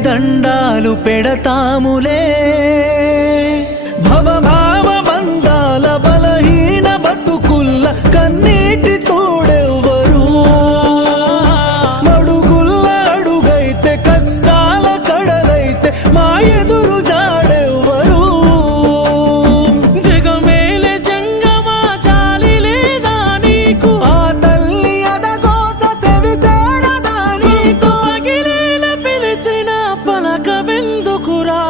దండాలు పెడతాములే భవభావ బంధాల బలహీన బతుకుల్ల కన్నీటి తోడెవ్వరు మడుగుల్ల అడుగైతే కష్టాల కడలైతే మా ఎదురు జాడెవ్వరు జగమేలే జంగమా జాలి లేదా నీకు ఆ తల్లి అదగోస సెవిసేరదా నీకు పగిలేల పిలిచిన పలకవెందుకురా